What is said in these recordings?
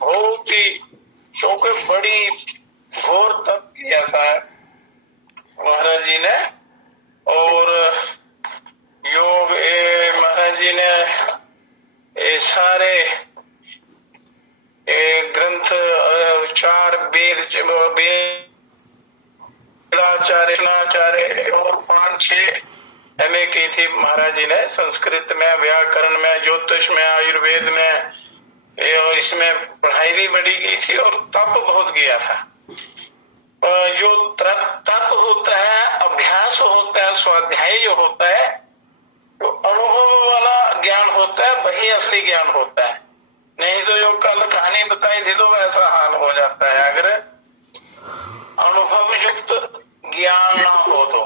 बहुत ही, क्योंकि बड़ी घोर तप किया था महाराज जी ने। और योग महाराज जी ने ये सारे ग्रंथ, 4 वेदाचार्य और 5-6 MA की थी महाराज जी ने, संस्कृत में, व्याकरण में, ज्योतिष में, आयुर्वेद में, इसमें पढ़ाई भी बड़ी की थी और तप बहुत किया था। जो तप होता है, अभ्यास होता है, स्वाध्याय जो होता है, तो अनुभव वाला ज्ञान होता है, वही असली ज्ञान होता है। नहीं तो जो कल कहानी बताई थी तो वैसा हाल हो जाता है अगर अनुभव युक्त ज्ञान ना हो तो।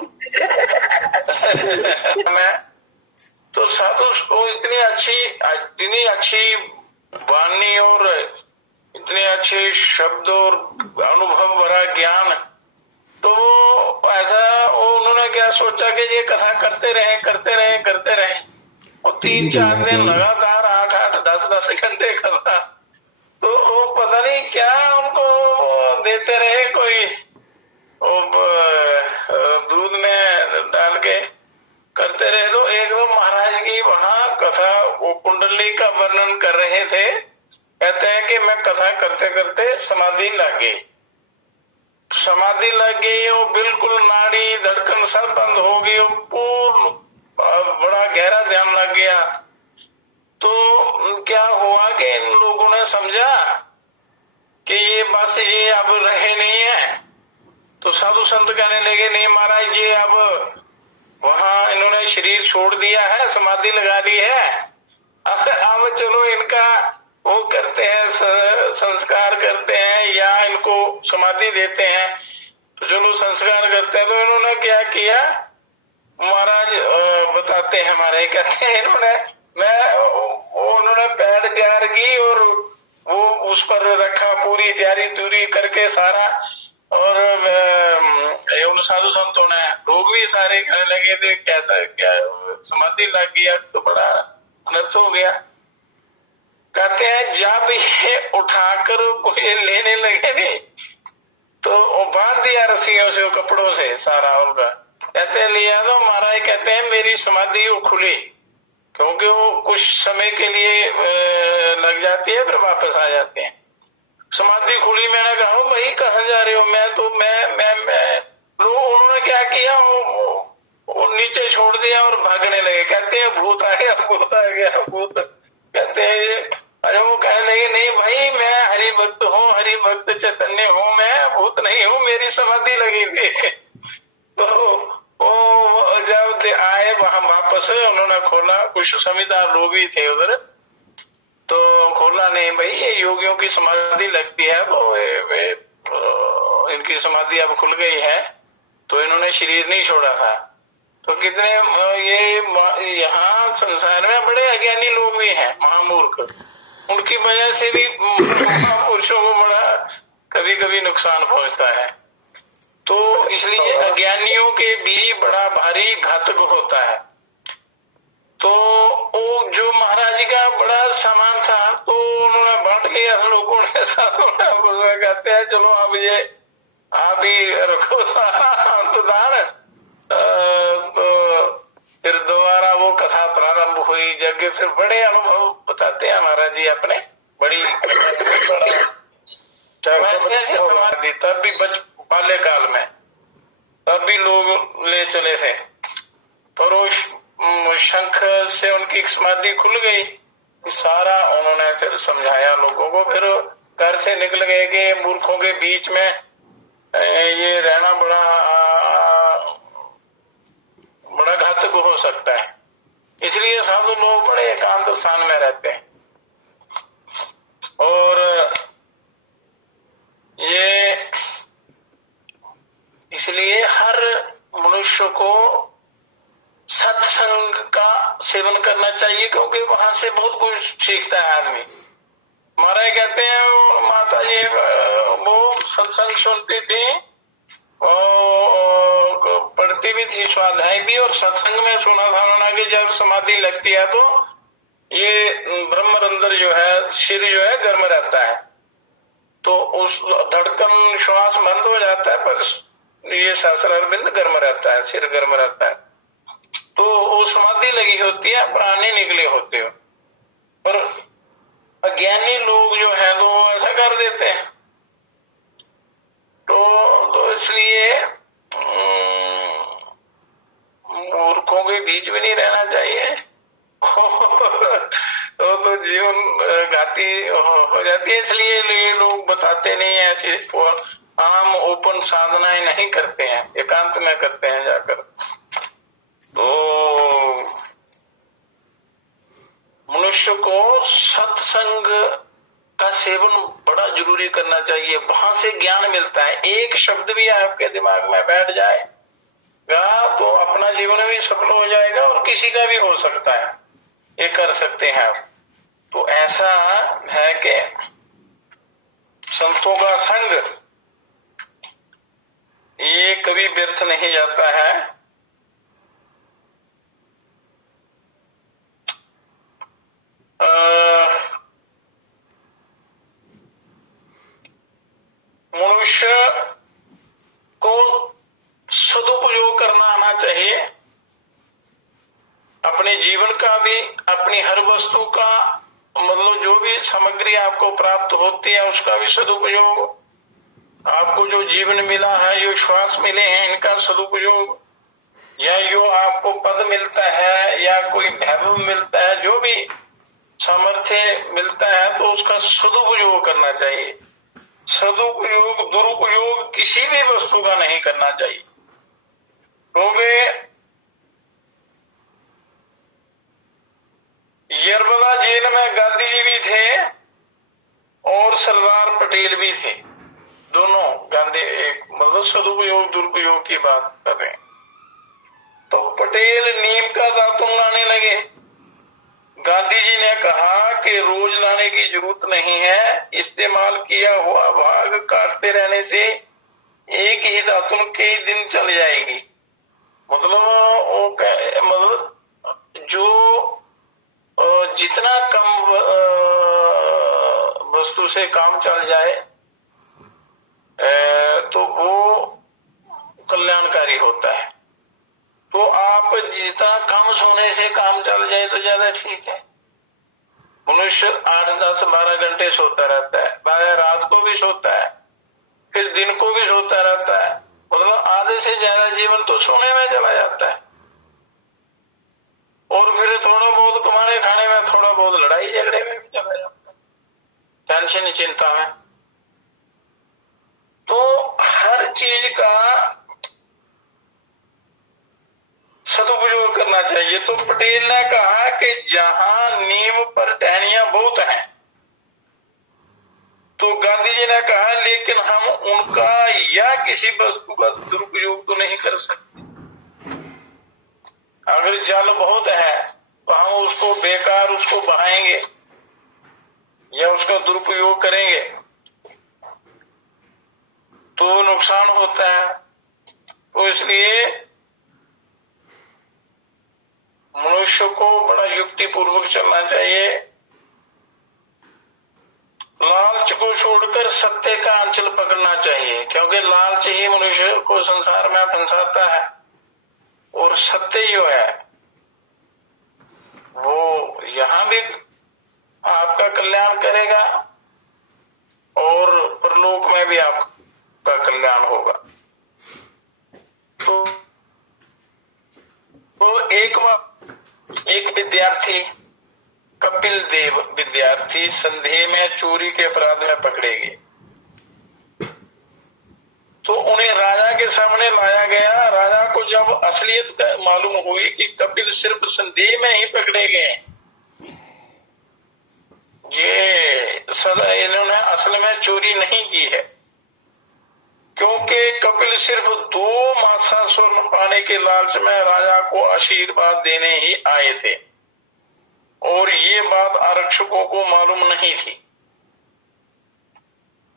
मैं तो साधु को इतनी अच्छी वाणी और इतने अच्छे शब्द और अनुभव भरा ज्ञान, तो ऐसा उन्होंने क्या सोचा कि ये कथा करते रहे और 3-4 दिन लगातार 8-8, 10-10 घंटे करता। तो वो पता नहीं क्या उनको देते रहे, कोई दूध में डाल के करते रहे। तो एक वो महाराज की वहां कथा, वो कुंडली का वर्णन कर रहे थे। कहते हैं कि मैं कथा करते करते समाधि लग गई, वो बिल्कुल नाड़ी धड़कन सब बंद हो गई, पूर्ण बड़ा गहरा ध्यान लग गया। तो क्या हुआ कि इन लोगों ने समझा कि ये बस ये अब रहे नहीं है। तो साधु संत कहने लगे, नहीं महाराज जी अब वहां इन्होंने शरीर छोड़ दिया है, समाधि लगा दी है, अब चलो इनका वो करते हैं, संस्कार करते हैं या इनको समाधि देते हैं। तो चलो संस्कार करते हैं। तो इन्होंने क्या किया, महाराज बताते हैं हमारे, कहते हैं उन्होंने पैड तैयार की और वो उस पर रखा, पूरी तैयारी करके सारा। और उन साधु संतों ने लोग भी सारे कहने लगे थे कैसा क्या समाधि लग गया, तो बड़ा अनर्थ हो गया। कहते हैं जब ये उठाकर कोई लेने लगे नहीं तो वो बांध दिया रस्सियों से, कपड़ों से सारा उनका। कहते लिया तो महाराज कहते हैं मेरी समाधि वो खुली, क्योंकि वो कुछ समय के लिए लग जाती है फिर वापस आ जाते हैं। समाधि खुली। मैंने कहा भाई कहाँ जा रहे हो? मैं तो तो उन्होंने क्या किया, वो नीचे छोड़ दिया और भागने लगे। कहते हैं भूत आ गया, भूत। कहते हैं अरे वो कहने लगे नहीं भाई मैं हरि भक्त हूँ, हरि भक्त चैतन्य हूँ, मैं भूत नहीं हूँ, मेरी समाधि लगी थी। तो वो जब आए वहां वापस, उन्होंने खोला, कुछ समझदार लोग ही थे उधर, तो खोला नहीं भाई ये योगियों की समाधि लगती है, तो इनकी समाधि अब खुल गई है, तो इन्होंने शरीर नहीं छोड़ा था। तो कितने ये यहाँ संसार में बड़े अज्ञानी लोग भी हैं, महामूर्ख, उनकी वजह से भी महापुरुषों को बड़ा कभी कभी नुकसान पहुंचता है। तो इसलिए अज्ञानियों के भी बड़ा भारी घातक होता है। तो वो जो महाराज जी का बड़ा सामान था तो उन्होंने बांट लिया लोगों ने, कहते हैं चलो अब ये आप ही रखो सारा अंतदान। तो फिर दोबारा वो कथा प्रारंभ हुई, जग फिर बड़े अनुभव बताते हैं महाराज जी अपने, बड़ी समाधि तब भी बाल्यकाल में तब भी लोग ले चले थे, पर वो शंख से उनकी समाधि खुल गई। सारा उन्होंने फिर समझाया लोगों को, फिर घर से निकल गए कि मूर्खों के बीच में ये रहना बड़ा घातक हो सकता है। इसलिए साधु लोग बड़े एकांत स्थान में रहते हैं। और ये इसलिए हर मनुष्य को सत्संग का सेवन करना चाहिए, क्योंकि वहां से बहुत कुछ सीखता है आदमी। महाराज कहते हैं माता जी वो सत्संग सुनती थी और पढ़ती भी थी, स्वाध्याय भी, और सत्संग में सुना था उन्होंने कि जब समाधि लगती है तो ये ब्रह्मरंध्र जो है, सिर जो है गर्म रहता है, तो उस धड़कन श्वास बंद हो जाता है, पर ये सहस्रारबिंद गर्म रहता है, सिर गर्म रहता है। तो वो समाधि लगी होती है, प्राण नहीं निकले होते हो। पर अज्ञानी लोग जो है तो वो ऐसा कर देते हैं। तो इसलिए मूर्खों के बीच में नहीं रहना चाहिए। तो जीवन घाती हो जाती है। इसलिए लोग बताते नहीं है ऐसी आम ओपन साधनाएं नहीं करते हैं, एकांत में करते हैं जाकर। तो मनुष्य को सत्संग का सेवन बड़ा जरूरी करना चाहिए, वहां से ज्ञान मिलता है। एक शब्द भी आपके दिमाग में बैठ जाएगा तो अपना जीवन भी सफल हो जाएगा और किसी का भी हो सकता है, ये कर सकते हैं आप। तो ऐसा है कि संतों का संग ये कभी व्यर्थ नहीं जाता है। मनुष्य को सदुपयोग करना आना चाहिए, अपने जीवन का भी, अपनी हर वस्तु का, मतलब जो भी सामग्री आपको प्राप्त होती है उसका भी सदुपयोग, आपको जो जीवन मिला है, जो श्वास मिले हैं, इनका सदुपयोग, या जो आपको पद मिलता है या कोई वैभव मिलता है, जो भी सामर्थ्य मिलता है, तो उसका सदुपयोग करना चाहिए। सदुपयोग, दुरुपयोग किसी भी वस्तु का नहीं करना चाहिए। क्योंकि यरबदा जेल में गांधी जी भी थे और सरदार पटेल भी थे, दोनों गांधी एक, मतलब सदुपयोग दुरुपयोग की बात कर रहे हैं। तो पटेल नीम का दातुन लाने लगे। गांधी जी ने कहा कि रोज लाने की जरूरत नहीं है, इस्तेमाल किया हुआ भाग काटते रहने से एक ही दातुन कई दिन चल जाएगी। मतलब जो जितना कम वस्तु से काम चल जाए तो वो कल्याणकारी होता है। तो आप जितना कम सोने से काम चल जाए तो ज्यादा ठीक है। मनुष्य 8, 10, 12 घंटे सोता रहता है, बाया रात को भी सोता है, फिर दिन को भी सोता रहता है, मतलब आधे से ज्यादा जीवन तो सोने में चला जाता है। और फिर थोड़ा बहुत कमाने खाने में, थोड़ा बहुत लड़ाई झगड़े में भी चला जाता है, टेंशन चिंता में। तो हर चीज का सदुपयोग करना चाहिए। तो पटेल ने कहा कि जहां नीम पर टहनियां बहुत हैं, तो गांधी जी ने कहा लेकिन हम उनका या किसी वस्तु का दुरुपयोग तो नहीं कर सकते। अगर जल बहुत है तो हम उसको बेकार उसको बहाएंगे या उसका दुरुपयोग करेंगे तो नुकसान होता है। तो इसलिए मनुष्य को बड़ा युक्ति पूर्वक चलना चाहिए। लालच को छोड़कर सत्य का आंचल पकड़ना चाहिए, क्योंकि लालच ही मनुष्य को संसार में फंसाता है। और सत्य जो है वो यहां भी आपका कल्याण करेगा और परलोक में भी आपका कल्याण होगा। तो एक विद्यार्थी, कपिल देव विद्यार्थी, संदेह में चोरी के अपराध में पकड़े गए। तो उन्हें राजा के सामने लाया गया। राजा को जब असलियत मालूम हुई कि कपिल सिर्फ संदेह में ही पकड़े गए, ये इन्होंने असल में चोरी नहीं की है, क्योंकि कपिल सिर्फ 2 मासा स्वर्ण पाने के लालच में राजा को आशीर्वाद देने ही आए थे, और ये बात आरक्षकों को मालूम नहीं थी।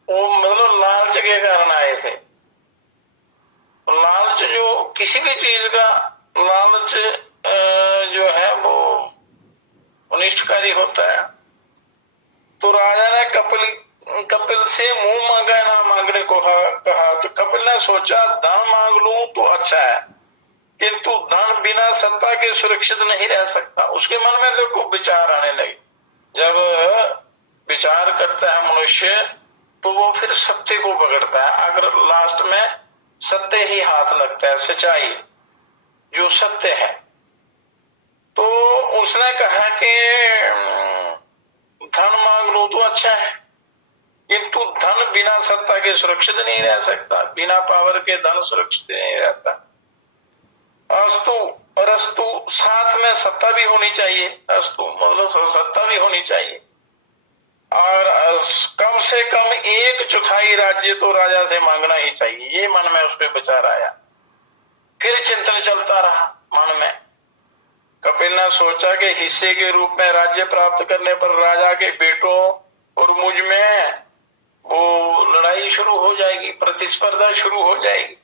वो मतलब लालच के कारण आए थे। लालच जो किसी भी चीज का लालच जो है वो अनिष्ट अधिकारी होता है। तो राजा ने कपिल से मुंह मांगा ना मांगने को कहा। तो कपिल ने सोचा धन मांग लूं तो अच्छा है, किंतु धन बिना सत्ता के सुरक्षित नहीं रह सकता। उसके मन में देखो विचार आने लगे। जब विचार करता है मनुष्य तो वो फिर सत्य को पकड़ता है। अगर लास्ट में सत्य ही हाथ लगता है, सच्चाई जो सत्य है। तो उसने कहा कि धन मांग लो तो अच्छा है, किंतु धन बिना सत्ता के सुरक्षित नहीं रह सकता। बिना पावर के धन सुरक्षित नहीं रहता। अस्तु और अस्तु, साथ में सत्ता भी होनी चाहिए। अस्तु मतलब सत्ता भी होनी चाहिए, और कम से कम 1/4 राज्य तो राजा से मांगना ही चाहिए। ये मन में उसके विचार आया। फिर चिंतन चलता रहा मन में। कपिल ने सोचा कि हिस्से के रूप में राज्य प्राप्त करने पर राजा के बेटों और मुझ में वो लड़ाई शुरू हो जाएगी, प्रतिस्पर्धा शुरू हो जाएगी,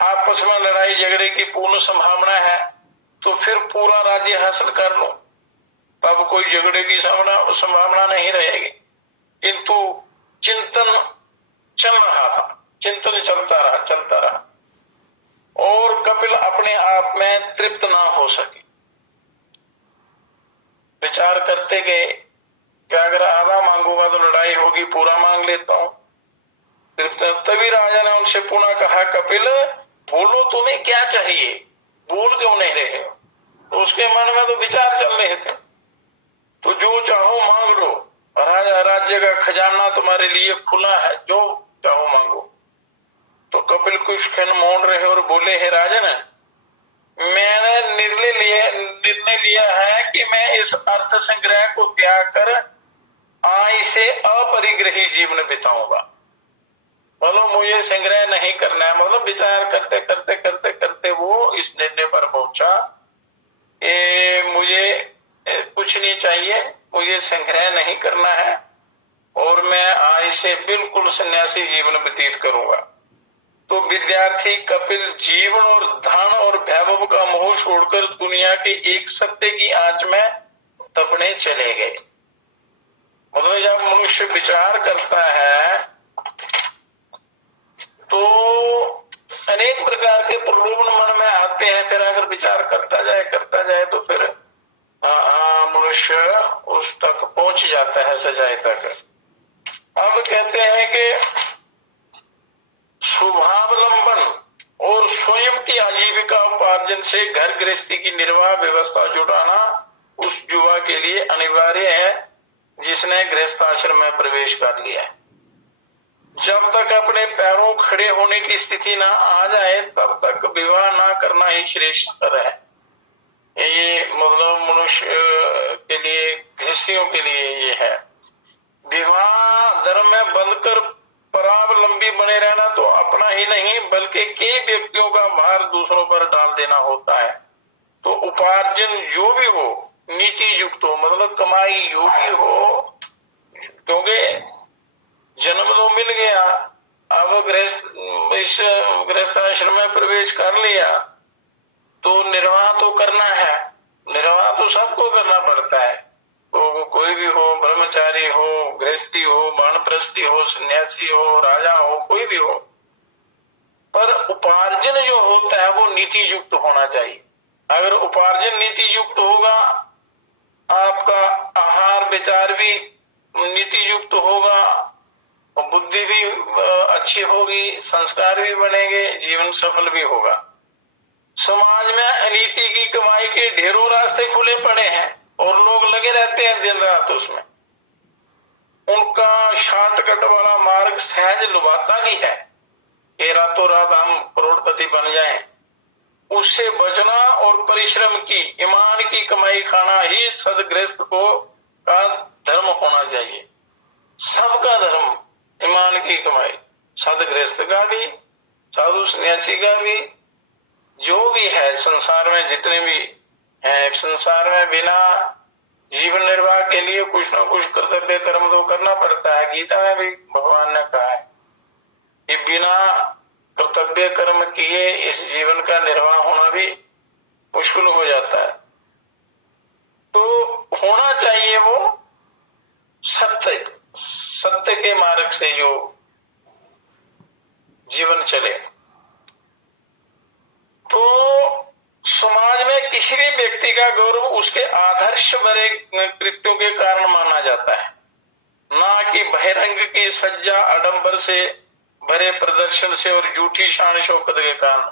आपस में लड़ाई झगड़े की पूर्ण संभावना है। तो फिर पूरा राज्य हासिल कर लो, तब कोई झगड़े की संभावना नहीं रहेगी। किंतु चिंतन चल रहा था, चिंतन चलता रहा और कपिल अपने आप में तृप्त ना हो सके। विचार करते गए कि अगर आधा मांगूंगा तो लड़ाई होगी, पूरा मांग लेता हूं। तभी राजा ने उनसे पुनः कहा, कपिल बोलो तुम्हें क्या चाहिए, बोल क्यों नहीं रहे हो? तो उसके मन में तो विचार चल रहे थे। तो जो चाहो मांग लो, राजा राज्य का खजाना तुम्हारे लिए खुला है, जो चाहो मांगो। तो कपिल कुछ क्षण मौन रहे और बोले, हे राजन, मैंने निर्णय लिया है कि मैं इस अर्थ संग्रह को त्याग कर आय से अपरिग्रही जीवन बिताऊंगा। मतलब मुझे संग्रह नहीं करना है। मतलब विचार करते करते करते करते वो इस निर्णय पर पहुंचा कि मुझे कुछ नहीं चाहिए, मुझे संग्रह नहीं करना है और मैं आय से बिल्कुल सन्यासी जीवन व्यतीत करूंगा। तो विद्यार्थी कपिल जीवन और धन और वैभव का मोह छोड़कर दुनिया के एक सत्य की आंच में तपने चले गए। मतलब जब मनुष्य विचार करता है तो अनेक प्रकार के प्रलोभन मन में आते हैं। फिर अगर विचार करता जाए तो फिर मनुष्य उस तक पहुंच जाता है, सच्चाई तक। अब कहते हैं कि शुभावलंबन और स्वयं की आजीविका उपार्जन से घर गृहस्थी की निर्वाह व्यवस्था जुटाना उस युवा के लिए अनिवार्य है जिसने गृहस्थाश्रम में प्रवेश कर लिया है। जब तक अपने पैरों खड़े होने की स्थिति ना आ जाए तब तक विवाह ना करना ही श्रेष्ठ है। ये मतलब मनुष्य के लिए, गृहस्थियों के लिए ये है। विवाह धर्म में बंधकर परावलंबी बने रहना तो अपना ही नहीं बल्कि कई व्यक्तियों का भार दूसरों पर डाल देना होता है। तो उपार्जन जो भी हो नीति युक्त हो, मतलब कमाई योगी हो, क्योंकि जन्म तो मिल गया, अब इस गृहस्थ आश्रम में प्रवेश कर लिया तो निर्वाह तो करना है। निर्वाह तो सबको करना पड़ता है, तो कोई भी हो, ब्रह्मचारी हो, गृहस्थी हो, वानप्रस्थी हो, सन्यासी हो, राजा हो, कोई भी हो, पर उपार्जन जो होता है वो नीति युक्त होना चाहिए। अगर उपार्जन नीति युक्त होगा, आपका आहार विचार भी नीति युक्त होगा, बुद्धि भी अच्छी होगी, संस्कार भी बनेंगे, जीवन सफल भी होगा। समाज में अनीति की कमाई के ढेरों रास्ते खुले पड़े हैं और लोग लगे रहते हैं दिन रात उसमें। उनका शॉर्टकट वाला मार्ग सहज लुभाता भी है कि रातों रात हम करोड़पति बन जाएं। उससे बचना और परिश्रम की, ईमान की कमाई खाना ही सदगृहस्थ को का धर्म होना चाहिए। सबका धर्म ईमान की कमाई, सदगृहस्थ का भी, साधु सन्यासी का भी, जो भी है संसार में जितने भी हैं। संसार में बिना जीवन निर्वाह के लिए कुछ ना कुछ कर्तव्य कर्म तो करना पड़ता है। गीता में भी भगवान ने कहा है कि बिना कर्तव्य कर्म किए इस जीवन का निर्वाह होना भी मुश्किल हो जाता है। तो होना चाहिए वो सत्य के मार्ग से जो जीवन चले। तो समाज में किसी भी व्यक्ति का गौरव उसके आदर्श भरे कृत्यों के कारण माना जाता है, ना कि बहिरंग की सज्जा आडंबर से भरे प्रदर्शन से और झूठी शान शौकत के कारण।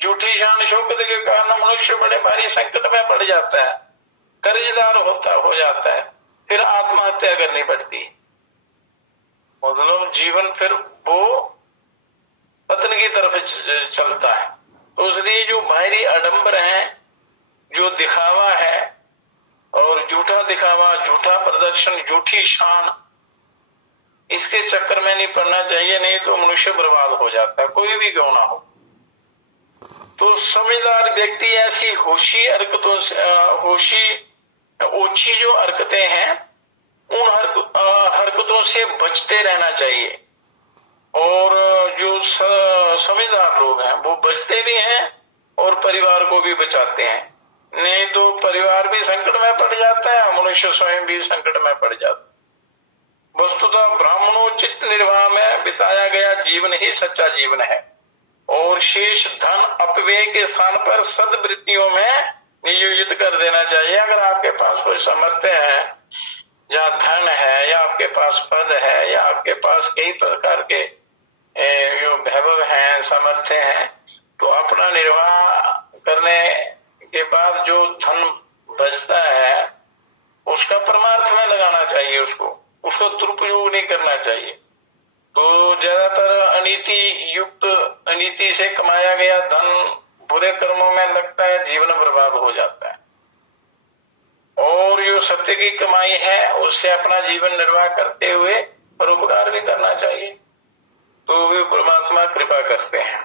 झूठी शान शौकत के कारण मनुष्य बड़े भारी संकट में पड़ जाता है, कर्जदार हो जाता है, फिर आत्महत्या करनी पड़ती है। मतलब जीवन फिर वो पतन की तरफ चलता है। तो इसलिए जो बाहरी आडंबर है, जो दिखावा है और झूठा दिखावा, झूठा प्रदर्शन, झूठी शान, इसके चक्कर में नहीं पड़ना चाहिए, नहीं तो मनुष्य बर्बाद हो जाता है, कोई भी क्यों ना हो। तो समझदार व्यक्ति ऐसी होशी हरकतों से ओछी जो हरकतें हैं उन हरकतों से बचते रहना चाहिए। और जो समझदार लोग हैं वो बचते भी हैं और परिवार को भी बचाते हैं, नहीं तो परिवार भी संकट में पड़ जाता है, मनुष्य स्वयं भी संकट में पड़ जाता है। वस्तुतः ब्राह्मणोचित निर्वाह में बिताया गया जीवन ही सच्चा जीवन है और शेष धन अपव्यय के स्थान पर सद्वृत्तियों में नियोजित कर देना चाहिए। अगर आपके पास कोई सामर्थ्य है या धन है या आपके पास पद है या आपके पास कई प्रकार के जो वैभव है, सामर्थ्य है, तो अपना निर्वाह करने के बाद जो धन बचता है उसका परमार्थ में लगाना चाहिए, उसका दुरुपयोग नहीं करना चाहिए। तो ज्यादातर अनीति से कमाया गया धन बुरे कर्मों में लगता है, जीवन बर्बाद हो जाता है। और जो सत्य की कमाई है उससे अपना जीवन निर्वाह करते हुए परोपकार भी करना चाहिए, तो वे परमात्मा कृपा करते हैं।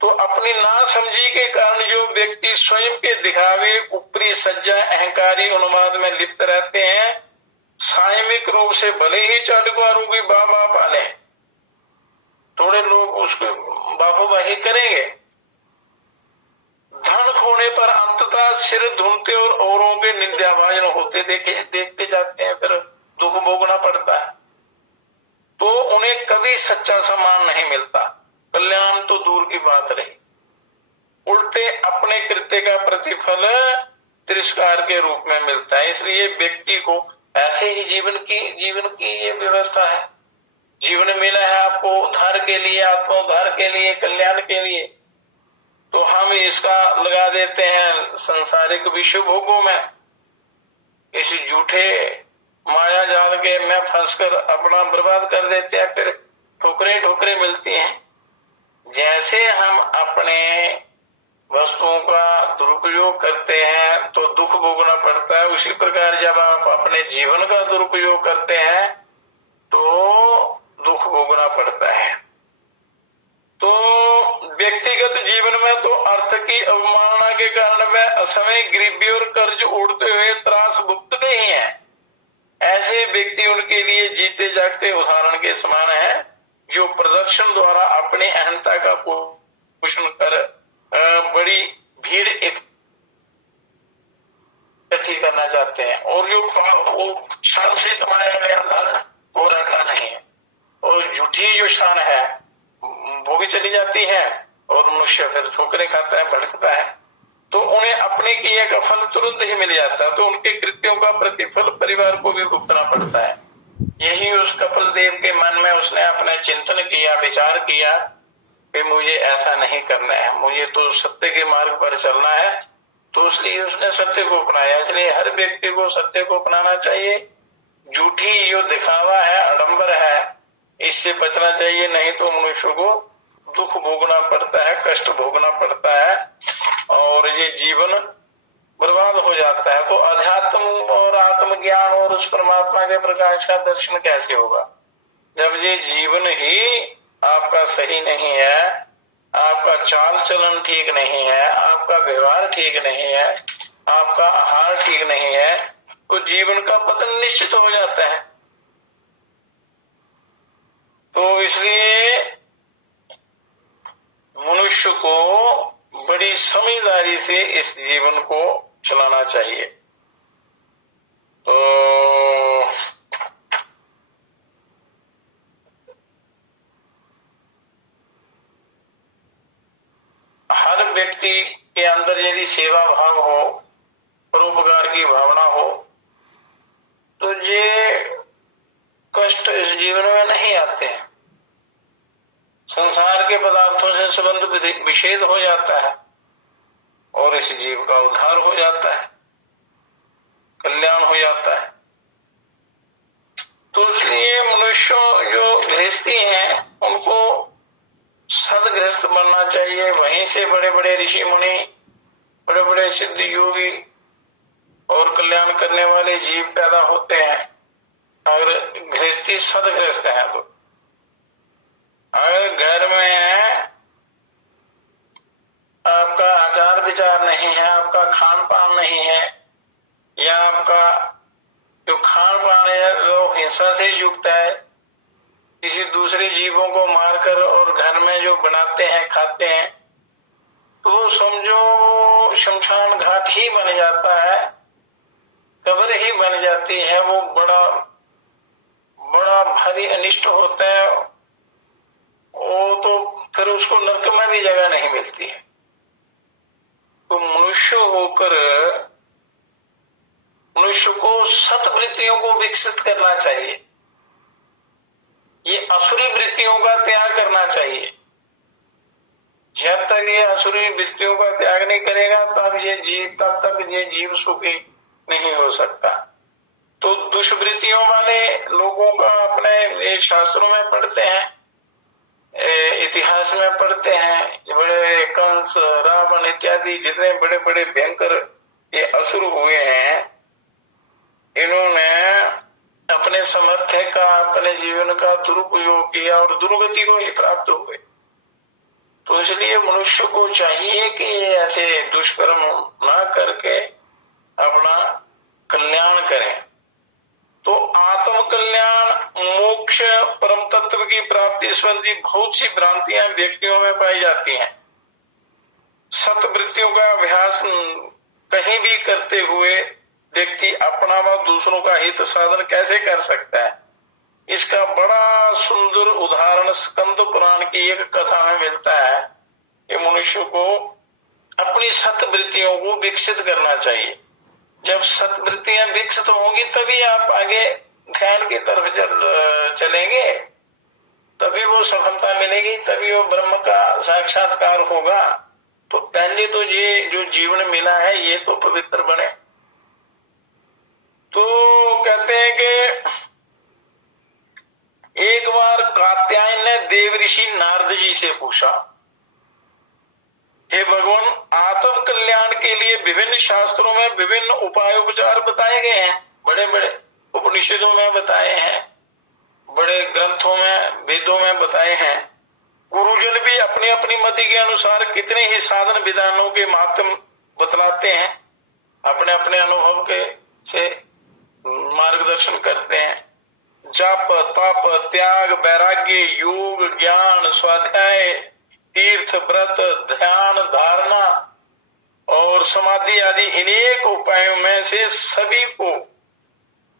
तो अपनी नासमझी के कारण जो व्यक्ति स्वयं के दिखावे, ऊपरी सज्जा, अहंकारी उन्माद में लिप्त रहते हैं, सायमिक रूप से भले ही चाटुकारों की वाह पाले, थोड़े लोग उसको बाहोबाही करेंगे, धन खोने पर अंततः सिर धुनते और औरों के निंदाभाजन होते देखते जाते हैं, फिर दुख भोगना पड़ता है। तो उन्हें कभी सच्चा सम्मान नहीं मिलता, कल्याण तो दूर की बात रही, उल्टे अपने कृत्य का प्रतिफल तिरस्कार के रूप में मिलता है। इसलिए व्यक्ति को ऐसे ही जीवन की ये व्यवस्था है। जीवन मिला है आपको उद्धार के लिए, आत्मोद्धार के लिए, कल्याण के लिए, तो हम इसका लगा देते हैं संसारिक विश्व भोगों में, इस झूठे माया जाल के में फंसकर अपना बर्बाद कर देते हैं, फिर ठोकरें मिलती हैं। जैसे हम अपने वस्तुओं का दुरुपयोग करते हैं तो दुख भोगना पड़ता है, उसी प्रकार जब आप अपने जीवन का दुरुपयोग करते हैं तो दुख भोगना पड़ता है। तो व्यक्तिगत जीवन में तो अर्थ की अवमानना के कारण वह असमय गरीबी और कर्ज उड़ते हुए त्रास भुगतते ही हैं। ऐसे व्यक्ति उनके लिए जीते जागते उदाहरण के समान है, जो प्रदर्शन द्वारा अपने अहंता का पोषण कर बड़ी भीड़ इकट्ठी करना चाहते हैं, और जो वो शान से कमाया गया धन वो रहता नहीं है, और झूठी जो शान है वो भी चली जाती है और मनुष्य फिर ठोकरें खाता है, भटकता है। तो उन्हें अपने किए का फल तुरंत ही मिल जाता है, तो उनके कृत्यों का प्रतिफल परिवार को भी भुगतना पड़ता है। यही उस कपिल देव के मन में उसने अपने चिंतन किया, विचार किया कि मुझे ऐसा नहीं करना है, मुझे तो सत्य के मार्ग पर चलना है, तो इसलिए उसने सत्य को अपनाया। इसलिए हर व्यक्ति को सत्य को अपनाना चाहिए। झूठी जो दिखावा है, आडंबर है, इससे बचना चाहिए, नहीं तो मनुष्य को दुख भोगना पड़ता है, कष्ट भोगना पड़ता है और ये जीवन बर्बाद हो जाता है। तो अध्यात्म और आत्मज्ञान और उस परमात्मा के प्रकाश का दर्शन कैसे होगा जब ये जीवन ही आपका सही नहीं है, आपका चाल चलन ठीक नहीं है, आपका व्यवहार ठीक नहीं है, आपका आहार ठीक नहीं है, तो जीवन का पतन निश्चित हो जाता है। तो इसलिए मनुष्य को बड़ी समझदारी से इस जीवन को चलाना चाहिए। तो हर व्यक्ति के अंदर यदि सेवा भाव हो, परोपकार की भावना हो, तो ये कष्ट इस जीवन में नहीं आते हैं। संसार के पदार्थों से संबंध विच्छेद हो जाता है और इस जीव का उद्धार हो जाता है, कल्याण हो जाता है। तो इसलिए मनुष्य जो गृहस्थी हैं उनको सदगृहस्थ बनना चाहिए। वहीं से बड़े बड़े ऋषि मुनि, बड़े बड़े सिद्ध योगी और कल्याण करने वाले जीव पैदा होते हैं। अगर गृहस्थी सदगृहस्थ है तो, अगर घर में है आपका आचार विचार नहीं है, आपका खान पान नहीं है, या आपका जो खान पान है वो हिंसा से युक्त है, किसी दूसरे जीवों को मारकर और घर में जो बनाते हैं खाते हैं, तो वो समझो शमशान घाट ही बन जाता है, कब्र ही बन जाती है। वो बड़ा बड़ा भारी अनिष्ट होता है। वो तो फिर उसको नरक में भी जगह नहीं मिलती है। तो मनुष्य होकर मनुष्य को सत्वृत्तियों को विकसित करना चाहिए। ये असुरी वृत्तियों का त्याग करना चाहिए। जब तक ये असुरी वृत्तियों का त्याग नहीं करेगा तब तक ये जीव सुखी नहीं हो सकता। तो दुष्वृत्तियों वाले लोगों का अपने ये शास्त्रों में पढ़ते हैं, इतिहास में पढ़ते हैं, बड़े कंस, रावण इत्यादि जितने बड़े बड़े भयंकर ये असुर हुए हैं, इन्होंने अपने सामर्थ्य का, अपने जीवन का दुरुपयोग किया और दुर्गति को ही प्राप्त हुए। तो इसलिए मनुष्य को चाहिए कि ऐसे दुष्कर्म ना करके अपना कल्याण करें। तो आत्म कल्याण, मोक्ष, परम तत्व की प्राप्ति संबंधी बहुत सी भ्रांतियां व्यक्तियों में पाई जाती हैं। सत्वृत्तियों का अभ्यास कहीं भी करते हुए व्यक्ति अपना व दूसरों का हित साधन कैसे कर सकता है, इसका बड़ा सुंदर उदाहरण स्कंद पुराण की एक कथा में मिलता है कि मनुष्य को अपनी सत्वृत्तियों को विकसित करना चाहिए। जब सत्वृत्तियां विकसित होंगी तभी आप आगे ध्यान की तरफ चलेंगे, तभी वो सफलता मिलेगी, तभी वो ब्रह्म का साक्षात्कार होगा। तो पहले तो ये जो जीवन मिला है ये तो पवित्र बने। तो कहते हैं कि एक बार कात्यायन ने देव ऋषि नारद जी से पूछा, हे भगवान, आत्म कल्याण के लिए विभिन्न शास्त्रों में विभिन्न उपायोपचार बताए गए हैं, बड़े बड़े उपनिषदों में बताए हैं, बड़े ग्रंथों में, वेदों में बताए हैं। गुरुजन भी अपनी अपनी मति के अनुसार कितने ही साधन विधानों के माध्यम बतलाते हैं, अपने अपने अनुभव के से मार्गदर्शन करते हैं। जप, तप, त्याग, वैराग्य, योग, ज्ञान, स्वाध्याय, तीर्थ, व्रत, ध्यान, धारणा और समाधि आदि अनेक उपायों में से सभी को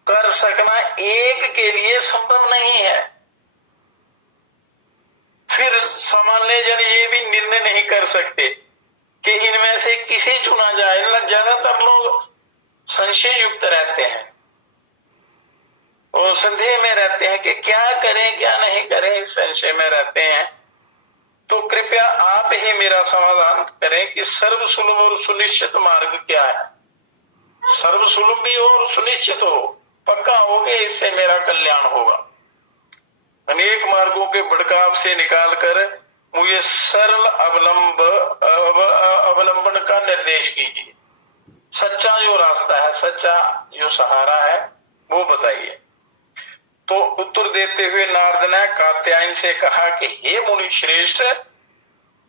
कर सकना एक के लिए संभव नहीं है। फिर सामान्य जन ये भी निर्णय नहीं कर सकते कि इनमें से किसे चुना जाए। ज्यादातर लोग संशय युक्त रहते हैं और संदेह में रहते हैं कि क्या करें क्या नहीं करें, इस संशय में रहते हैं। तो कृपया आप ही मेरा समाधान करें कि सर्वसुलभ और सुनिश्चित मार्ग क्या है। सर्वसुलभ भी हो और सुनिश्चित हो, पक्का हो गए इससे मेरा कल्याण होगा। अनेक मार्गों के भड़काव से निकालकर मुझे सरल अवलंबन का निर्देश कीजिए। सच्चा जो रास्ता है, सच्चा जो सहारा है वो बताइए। तो उत्तर देते हुए नारद ने कात्यायन से कहा कि हे मुनि श्रेष्ठ,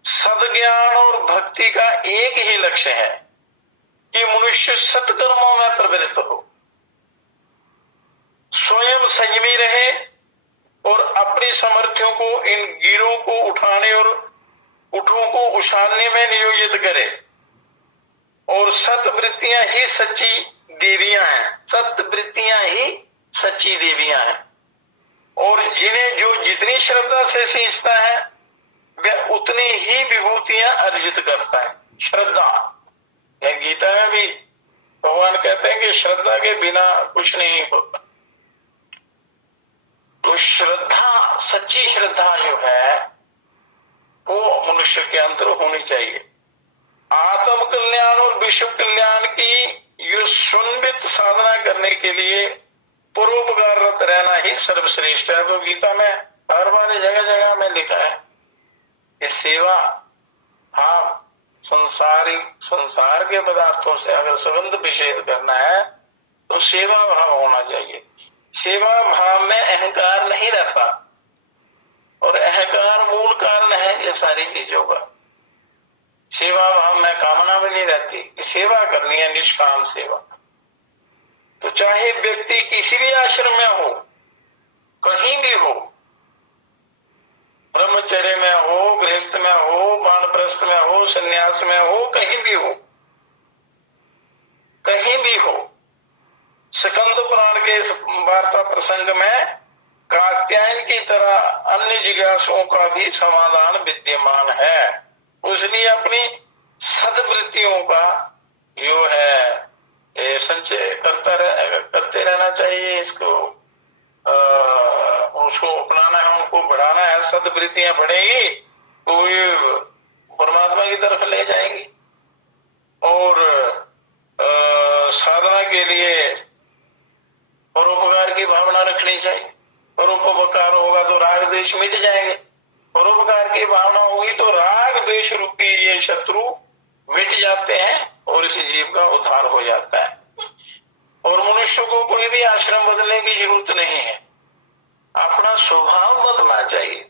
सद्ज्ञान और भक्ति का एक ही लक्ष्य है कि मनुष्य सत्कर्मों में प्रवृत्त हो, स्वयं संयमी रहे और अपनी सामर्थ्यों को इन गिरों को उठाने और ऊँटों को उछालने में नियोजित करे और सत्वृत्तियां ही सच्ची देवियां हैं, सत्वृत्तियां ही सच्ची देवियां हैं। और जिन्हें जो जितनी श्रद्धा से सींचता है वह उतनी ही विभूतियां अर्जित करता है। श्रद्धा, यह गीता में भी भगवान कहते हैं कि श्रद्धा के बिना कुछ नहीं होता। तो श्रद्धा, सच्ची श्रद्धा जो है वो मनुष्य के अंदर होनी चाहिए। आत्म कल्याण और विश्व कल्याण की यो सुनिश्चित साधना करने के लिए परोपकाररत रहना ही सर्वश्रेष्ठ है। तो गीता में हर बार जगह जगह में लिखा है कि सेवा भाव, संसार के पदार्थों से अगर संबंध विच्छेद करना है तो सेवा भाव होना चाहिए। सेवा भाव में अहंकार नहीं रहता, और अहंकार मूल कारण है ये सारी चीजों का। सेवा भाव में कामना भी नहीं रहती कि सेवा करनी है, निष्काम सेवा। तो चाहे व्यक्ति किसी भी आश्रम में हो, कहीं भी हो, ब्रह्मचर्य में हो, गृहस्थ में हो, वानप्रस्थ में हो, संन्यास में हो, कहीं भी हो, कहीं भी हो, स्कंद पुराण के वार्ता प्रसंग में कात्यायन की तरह अन्य जिज्ञासुओं का भी समाधान विद्यमान है। उसलिए अपनी सद्वृत्तियों का जो है संचय करते रहना चाहिए। इसको उसको अपनाना है, उनको बढ़ाना है। सद्वृत्तियां बढ़ेगी तो ये परमात्मा की तरफ ले जाएंगी। और साधना के लिए परोपकार की भावना रखनी चाहिए। परोपकार होगा तो राग द्वेष मिट जाएंगे। परोपकार की भावना होगी तो राग द्वेष रूपी ये शत्रु मिट जाते हैं और इस जीव का उद्धार हो जाता है। और मनुष्य को कोई भी आश्रम बदलने की जरूरत नहीं है, अपना स्वभाव बदलना चाहिए।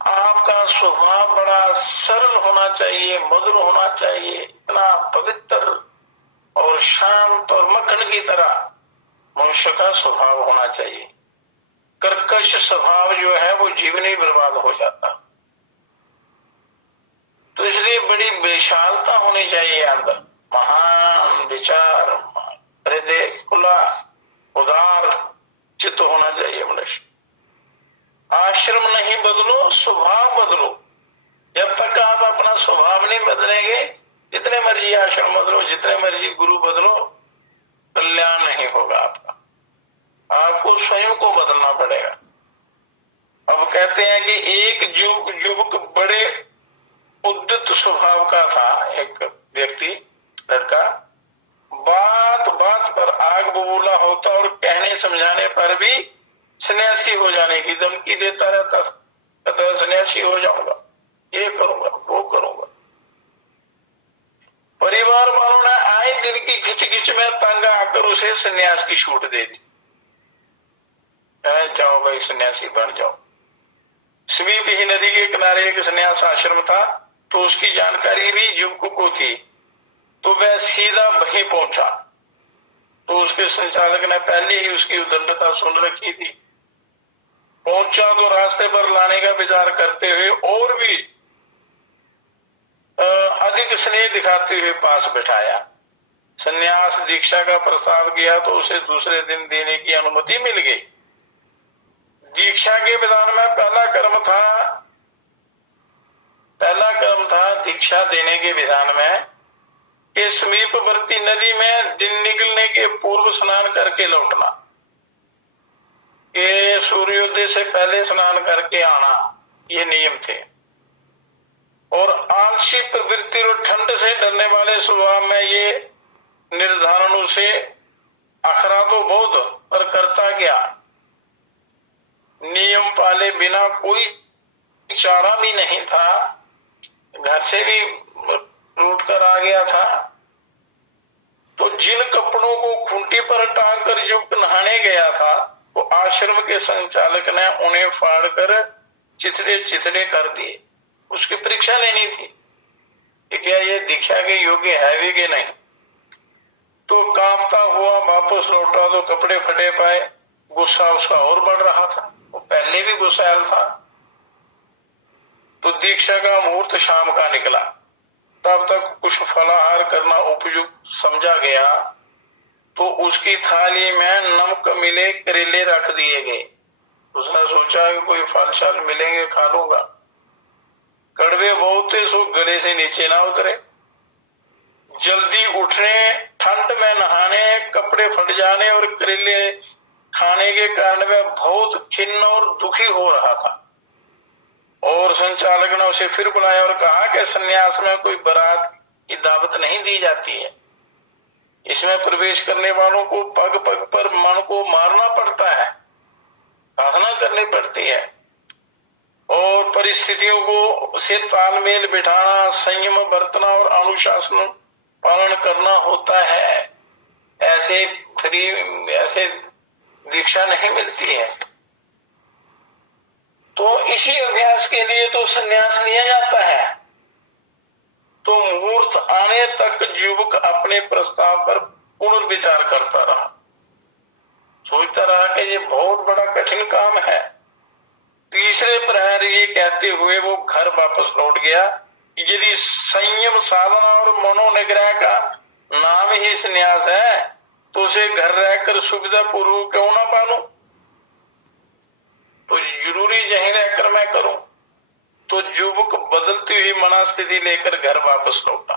आपका स्वभाव बड़ा सरल होना चाहिए, मधुर होना चाहिए, इतना पवित्र और शांत और मक्खन की तरह मनुष्य का स्वभाव होना चाहिए। कर्कश स्वभाव जो है वो जीवन ही बर्बाद हो जाता। तो इसलिए बड़ी विशालता होनी चाहिए अंदर, महान विचार, हृदय खुला, उदार चित्त होना चाहिए मनुष्य। आश्रम नहीं बदलो, स्वभाव बदलो। जब तक आप अपना स्वभाव नहीं बदलेंगे, जितने मर्जी आश्रम बदलो, जितने मर्जी गुरु बदलो, कल्याण नहीं होगा आपका। आपको स्वयं को बदलना पड़ेगा। अब कहते हैं कि एक युवक बड़े उद्यत स्वभाव का था, एक व्यक्ति, लड़का, बात बात पर आग बबूला होता और कहने समझाने पर भी सन्यासी हो जाने की धमकी देता रहता था। कहता सन्यासी हो जाऊंगा, ये करूंगा, वो करूंगा। परिवार वालों ने आए दिन की खिचखिच में तंग आकर उसे सन्यास की छूट दे दी। जाओ भाई सन्यासी बन जाओ। समीप ही नदी के किनारे एक सन्यास आश्रम था, तो उसकी जानकारी भी युवक को थी, तो वह सीधा वहीं पहुंचा। तो उसके संचालक ने पहले ही उसकी उद्दंडता सुन रखी थी। पहुंचा तो रास्ते पर लाने का विचार करते हुए और भी अधिक स्नेह दिखाते हुए पास बिठाया। सन्यास दीक्षा का प्रस्ताव किया तो उसे दूसरे दिन देने की अनुमति मिल गई। दीक्षा के विधान में पहला क्रम था दीक्षा देने के विधान में कि समीपवर्ती नदी में दिन निकलने के पूर्व स्नान करके लौटना, कि सूर्योदय से पहले स्नान करके आना, ये नियम थे। और आलसी प्रवृत्ति और ठंड से डरने वाले स्वभाव में ये निर्धारण उसे अखरा तो बहुत, पर करता क्या, नियम पाले बिना कोई चारा भी नहीं था, घर से भी लूट कर आ गया था। तो जिन कपड़ों को खूंटी पर टांग कर युवक नहाने गया था, वो आश्रम के संचालक ने उन्हें फाड़कर चिथड़े चिथड़े कर दिए। उसकी परीक्षा लेनी थी कि क्या ये दीक्षा के योग्य है भी कि नहीं। तो कांपता हुआ वापस लौटा तो कपड़े फटे पाए। गुस्सा उसका और बढ़ रहा था, वो पहले भी गुस्सैल था। तो दीक्षा का मुहूर्त शाम का निकला। तब तक कुछ फलाहार करना उपयुक्त समझा गया। तो उसकी थाली में नमक मिले करेले रख दिए गए। उसने सोचा कि कोई फल शल मिलेंगे खा लूंगा। कड़वे बहुत थे, सो गले से नीचे ना उतरे। जल्दी उठने, ठंड में नहाने, कपड़े फट जाने और करेले खाने के कारण वह बहुत खिन्न और दुखी हो रहा था। और संचालक ने उसे फिर बुलाया और कहा कि सन्यास में कोई बारात की दावत नहीं दी जाती है। इसमें प्रवेश करने वालों को पग पग पर मन को मारना पड़ता है, साधना करनी पड़ती है और परिस्थितियों को से तालमेल बिठाना, संयम बरतना और अनुशासन पालन करना होता है। ऐसे दीक्षा नहीं मिलती है। तो इसी अभ्यास के लिए तो संन्यास लिया जाता है। तो मुहूर्त आने तक युवक अपने प्रस्ताव पर पुनर्विचार करता रहा, सोचता रहा कि ये बहुत बड़ा कठिन काम है। तीसरे प्रहर ये कहते हुए वो घर वापस लौट गया कि यदि संयम साधना और मनोनिग्रह का नाम ही संन्यास है तो उसे घर रहकर सुविधा पूर्वक क्यों ना पालूं, तो जरूरी यहीं रहकर मैं करूं। तो युवक बदलती हुई मनस्थिति लेकर घर वापस लौटा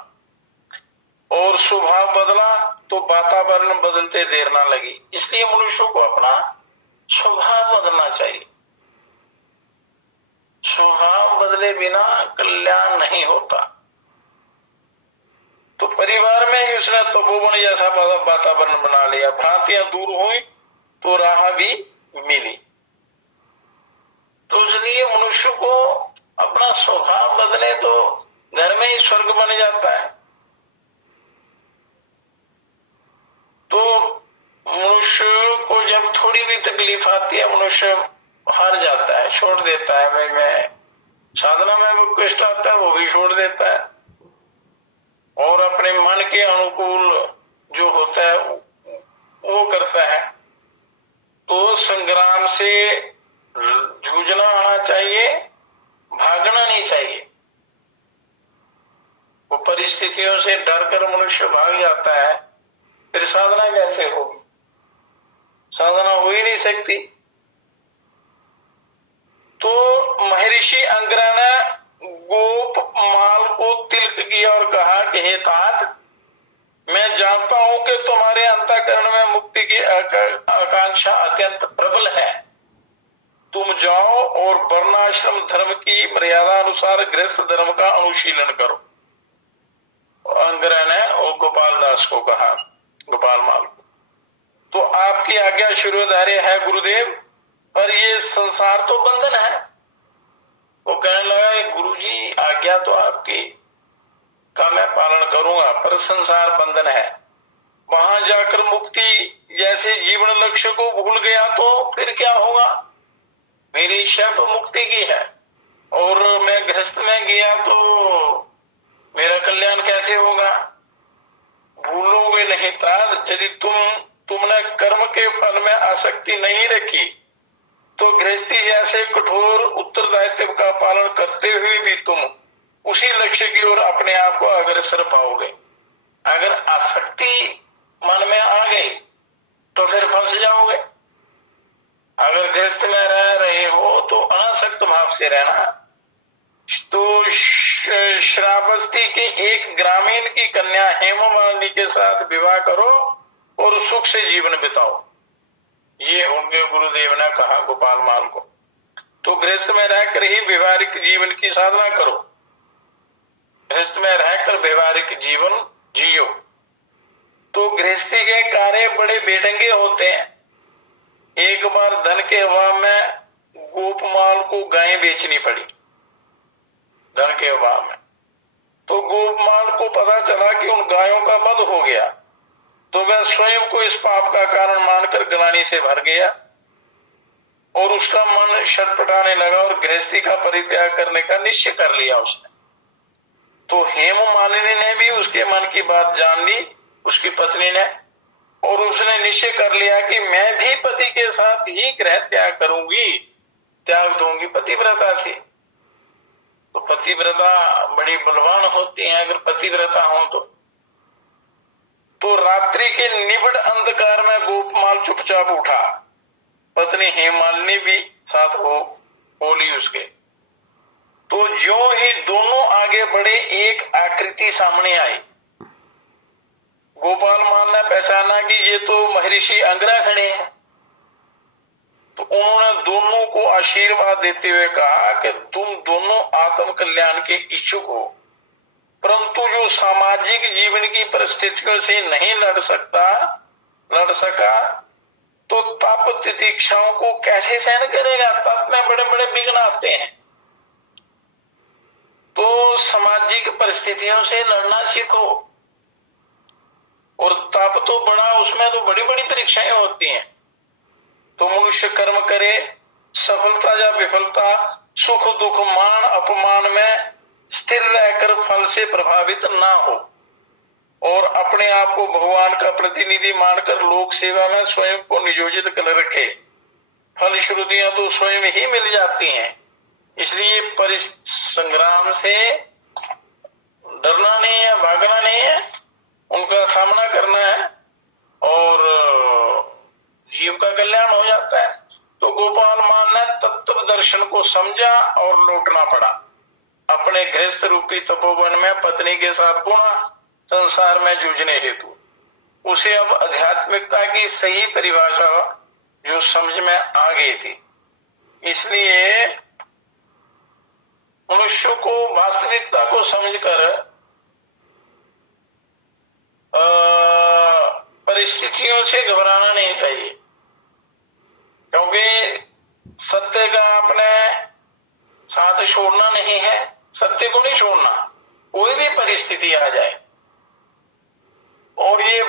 और स्वभाव बदला तो वातावरण बदलते देर ना लगी। इसलिए मनुष्य को अपना स्वभाव बदलना चाहिए। स्वभाव बदले बिना कल्याण नहीं होता। तो परिवार में ही उसने तपोवन जैसा वातावरण बना लिया। भ्रांतियां दूर हुई तो राह भी मिली। तो इसलिए मनुष्य को अपना स्वभाव बदले तो घर में ही स्वर्ग बन जाता है। तो मनुष्य को जब थोड़ी भी तकलीफ आती है मनुष्य हार जाता है, छोड़ देता है। मैं साधना में वो कष्ट आता है वो भी छोड़ देता है और अपने मन के अनुकूल जो होता है वो करता है। तो संग्राम से जूझना आना चाहिए, भागना नहीं चाहिए। वो परिस्थितियों से डरकर मनुष्य भाग जाता है, फिर साधना कैसे होगी? साधना हो ही नहीं सकती। तो महर्षि अंगिरा ने गोपमाल को तिलक किया और कहा कि हे तात, मैं जानता हूं कि तुम्हारे अंतःकरण में मुक्ति की आकांक्षा अत्यंत प्रबल है। तुम जाओ और वर्णाश्रम धर्म की मर्यादा अनुसार गृहस्थ धर्म का अनुशीलन करो। अंगिरा ने और गोपाल दास को कहा, गोपाल माल को, तो आपकी आज्ञा शिरोधार्य है गुरुदेव, पर ये संसार तो बंधन है। वो कहने लगा, गुरुजी आज्ञा तो आपकी का मैं पालन करूंगा, पर संसार बंधन है। वहां जाकर मुक्ति जैसे जीवन लक्ष्य को भूल गया तो फिर क्या होगा? मेरी इच्छा तो मुक्ति की है और मैं गृहस्थ में गया तो मेरा कल्याण कैसे होगा? भूलोगे नहीं तात, यदि तुमने कर्म के फल में आसक्ति नहीं रखी तो गृहस्थी जैसे कठोर उत्तरदायित्व का पालन करते हुए भी तुम उसी लक्ष्य की ओर अपने आप को अग्रसर पाओगे। अगर आसक्ति मन में आ गई तो फिर फंस जाओगे। अगर गृहस्थ में रह रहे हो तो अनासक्त भाव से रहना। तो श्रावस्ती के एक ग्रामीण की कन्या हेममालिनी के साथ विवाह करो और सुख से जीवन बिताओ, ये उनके गुरुदेव ने कहा गोपाल माल को। तो गृहस्थ में रहकर ही व्यवहारिक जीवन की साधना करो, गृहस्थ में रहकर व्यवहारिक जीवन जियो। तो गृहस्थी के कार्य बड़े बेढंगे होते हैं। एक बार धन के अभाव में गोपमाल को गायें बेचनी पड़ी, धन के अभाव में। तो गोपमाल को पता चला कि उन गायों का वध हो गया, तो वह स्वयं को इस पाप का कारण मानकर ग्लानि से भर गया और उसका मन छटपटाने लगा और गृहस्थी का परित्याग करने का निश्चय कर लिया उसने। तो हेममालिनी ने भी उसके मन की बात जान ली, उसकी पत्नी ने, और उसने निश्चय कर लिया कि मैं भी पति के साथ ही गृह त्याग करूंगी, त्याग दूंगी। पतिव्रता थी। तो पतिव्रता बड़ी बलवान होती है अगर पतिव्रता हो तो। तो रात्रि के निबिड़ अंधकार में गोपमाल चुपचाप उठा, पत्नी हेमालिनी भी साथ हो बोली उसके। तो ज्यों ही दोनों आगे बढ़े एक आकृति सामने आई। गोपाल माल ने पहचाना कि ये तो महर्षि अंगरा खड़े हैं। तो उन्होंने दोनों को आशीर्वाद देते हुए कहा कि तुम दोनों आत्म कल्याण के इच्छुक हो, परंतु जो सामाजिक जीवन की परिस्थितियों से नहीं लड़ सका तो तप तितिक्षाओं को कैसे सहन करेगा। तप में बड़े बड़े विघ्न आते हैं। तो सामाजिक परिस्थितियों से लड़ना सीखो। और तप तो बड़ा, उसमें तो बड़ी बड़ी परीक्षाएं होती हैं। तो मनुष्य कर्म करे, सफलता या विफलता, सुख दुख मान अपमान में स्थिर रहकर फल से प्रभावित ना हो और अपने आप को भगवान का प्रतिनिधि मानकर लोक सेवा में स्वयं को नियोजित कर रखे। फल श्रुतियां तो स्वयं ही मिल जाती हैं। इसलिए परिसंग्राम से डरना नहीं है, भागना नहीं है, उनका सामना करना है और जीव का कल्याण हो जाता है। तो गोपाल मान ने तत्व दर्शन को समझा और लौटना पड़ा अपने गृहस्थ रूपी तपोवन में पत्नी के साथ पुनः संसार में जूझने हेतु। उसे अब आध्यात्मिकता की सही परिभाषा जो समझ में आ गई थी। इसलिए मनुष्य को वास्तविकता को समझकर परिस्थितियों से घबराना नहीं चाहिए, क्योंकि सत्य का अपने साथ छोड़ना नहीं है। सत्य को नहीं छोड़ना, कोई भी परिस्थिति आ जाए। और ये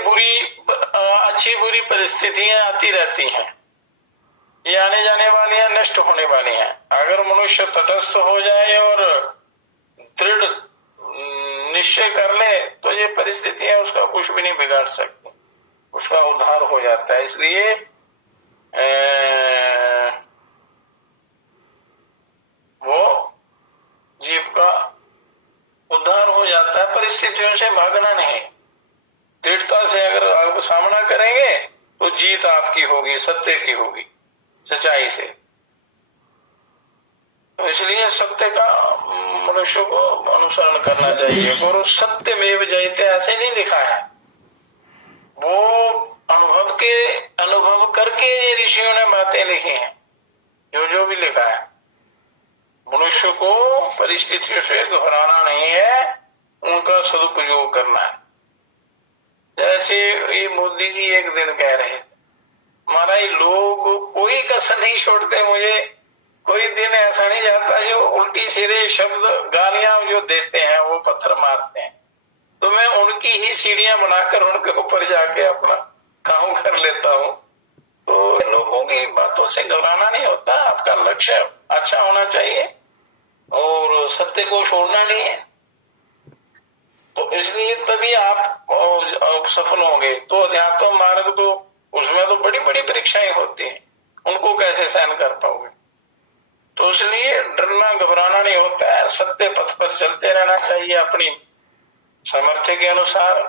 अच्छी बुरी परिस्थितियां आती रहती हैं, ये आने जाने वाली हैं, नष्ट होने वाली हैं। अगर मनुष्य तटस्थ हो जाए और दृढ़ निश्चय कर ले तो ये परिस्थितियां उसका कुछ भी नहीं बिगाड़ सकती, उसका उद्धार हो जाता है। इसलिए वो जीव का उद्धार हो जाता है। परिस्थितियों से भागना नहीं, दृढ़ता से अगर आप सामना करेंगे तो जीत आपकी होगी, सत्य की होगी, सच्चाई से। तो इसलिए सत्य का मनुष्य को अनुसरण करना चाहिए। और सत्य में जयते ऐसे नहीं लिखा है, वो अनुभव करके ये ऋषियों ने बातें लिखी हैं। जो भी लिखा है, मनुष्य को परिस्थितियों से घबराना नहीं है, उनका सदुपयोग करना है। जैसे ये मोदी जी एक दिन कह रहे थे, महाराज लोग कोई कसर नहीं छोड़ते, मुझे कोई दिन ऐसा नहीं जाता जो उल्टी सीधे शब्द गालियां जो देते हैं वो पत्थर मारते हैं, तो मैं उनकी ही सीढ़ियां बनाकर उनके ऊपर जाके अपना काम कर लेता हूँ। तो लोगों की बातों से घबराना नहीं होता, आपका लक्ष्य अच्छा होना चाहिए और सत्य को छोड़ना नहीं है। तो इसलिए तभी आप सफल होंगे। तो अध्यात्म मार्ग तो उसमें तो बड़ी बड़ी परीक्षाएं होती हैं, उनको कैसे सहन कर पाओगे। तो इसलिए डरना घबराना नहीं होता है, सत्य पथ पर चलते रहना चाहिए अपनी सामर्थ्य के अनुसार।